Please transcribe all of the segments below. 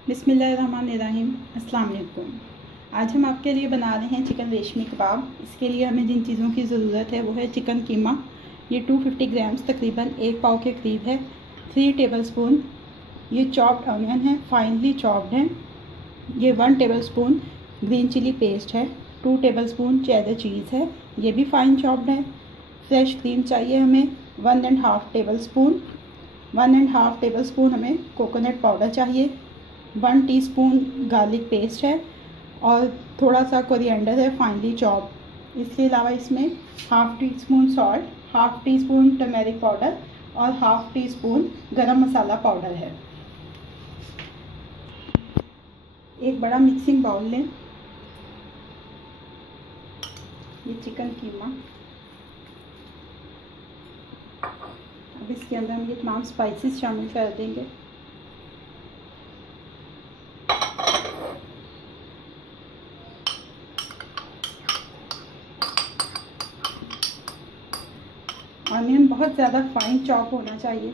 बिस्मिल्लाहिर्रहमानिर्रहीम। अस्सलाम वालेकुम। आज हम आपके लिए बना रहे हैं चिकन रेशमी कबाब। इसके लिए हमें जिन चीज़ों की ज़रूरत है वो है चिकन कीमा, ये 250 ग्राम्स तकरीबन 1 पाव के करीब है। 3 टेबलस्पून ये चॉप्ड अनियन है, फाइनली चॉप्ड है। ये 1 टेबलस्पून ग्रीन चिली पेस्ट है। 2 टेबलस्पून चेडर चीज़ है, ये भी फाइन चॉप्ड है। फ्रेश क्रीम चाहिए हमें 1.5 टेबलस्पून। 1.5 टेबलस्पून हमें कोकोनट पाउडर चाहिए। 1 टीस्पून गार्लिक पेस्ट है और थोड़ा सा कोरिएंडर है फाइनली चॉप। इसके अलावा इसमें half tea spoon salt, half tea spoon turmeric powder और हाफ़ टी स्पून गरम मसाला पाउडर है। एक बड़ा मिक्सिंग बाउल लें। ये चिकन कीमा, अब इसके अंदर हम ये तमाम स्पाइसेस शामिल कर देंगे। ऑनियन बहुत ज़्यादा फाइन चॉप होना चाहिए।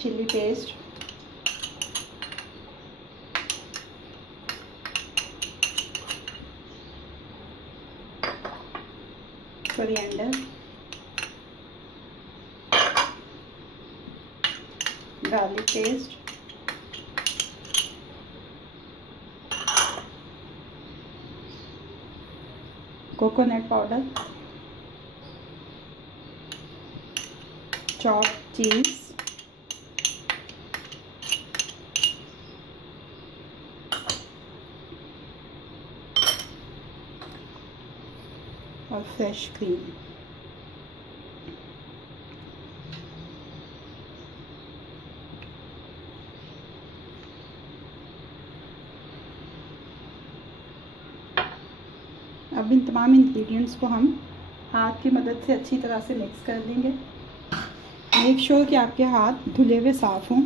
Chilli paste, coriander, garlic paste, coconut powder, chopped cheese, और फ्रेश क्रीम। अब इन तमाम इंग्रेडिएंट्स को हम हाथ की मदद से अच्छी तरह से मिक्स कर देंगे। मेक श्योर कि आपके हाथ धुले हुए साफ़ हों।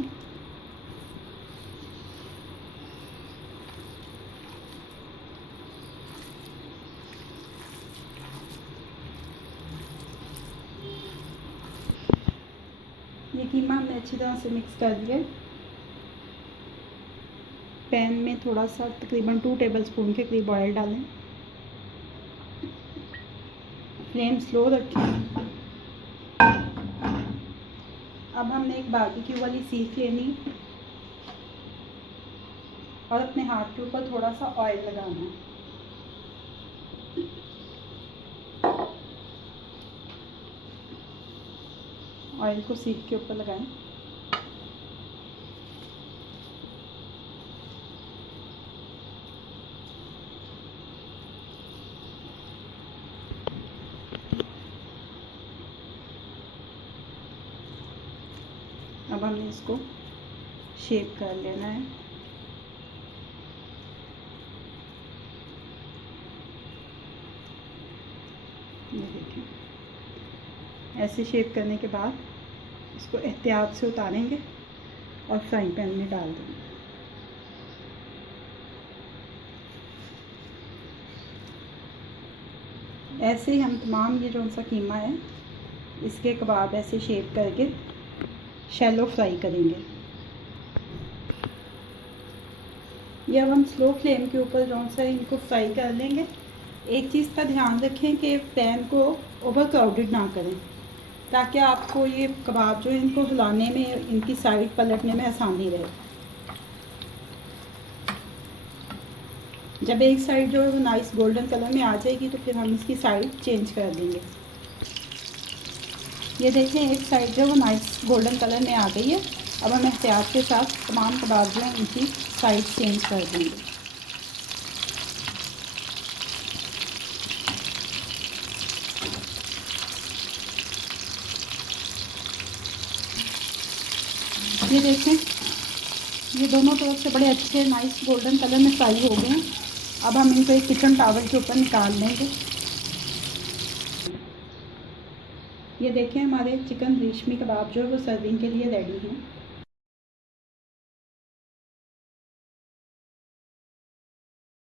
ये कीमा हमने अच्छी तरह से मिक्स कर दिया। पैन में थोड़ा सा तकरीबन 2 टेबलस्पून के करीब ऑयल डालें। फ्लेम स्लो रखें। अब हमने एक बारबेक्यू वाली सीख लेनी और अपने हाथ के ऊपर थोड़ा सा ऑयल लगाना। ऑयल को सीख के ऊपर लगाएं। अब हमने इसको शेप कर लेना है। ये देखिए, ऐसे शेप करने के बाद इसको एहतियात से उतारेंगे और फ्राइंग पैन में डाल देंगे। ऐसे ही हम तमाम ये जो सा कीमा है इसके कबाब ऐसे शेप करके शैलो फ्राई करेंगे। ये अब हम स्लो फ्लेम के ऊपर जो सा इनको फ्राई कर लेंगे। एक चीज़ का ध्यान रखें कि पैन को ओवर क्राउडेड ना करें, ताकि आपको ये कबाब जो इनको हिलाने में, इनकी साइड पलटने में आसानी रहे। जब एक साइड जो है वो नाइस गोल्डन कलर में आ जाएगी तो फिर हम इसकी साइड चेंज कर देंगे। ये देखें, एक साइड जो वो नाइस गोल्डन कलर में आ गई है। अब हम एहतियात के साथ तमाम कबाब जो हैं उनकी साइड चेंज कर देंगे। ये देखें, ये दोनों तरफ से बड़े अच्छे नाइस गोल्डन कलर में फ्राई हो गए हैं। अब हम इनको एक किचन टॉवल के ऊपर निकाल लेंगे। ये देखें, हमारे चिकन रेशमी कबाब जो है वो सर्विंग के लिए रेडी हैं।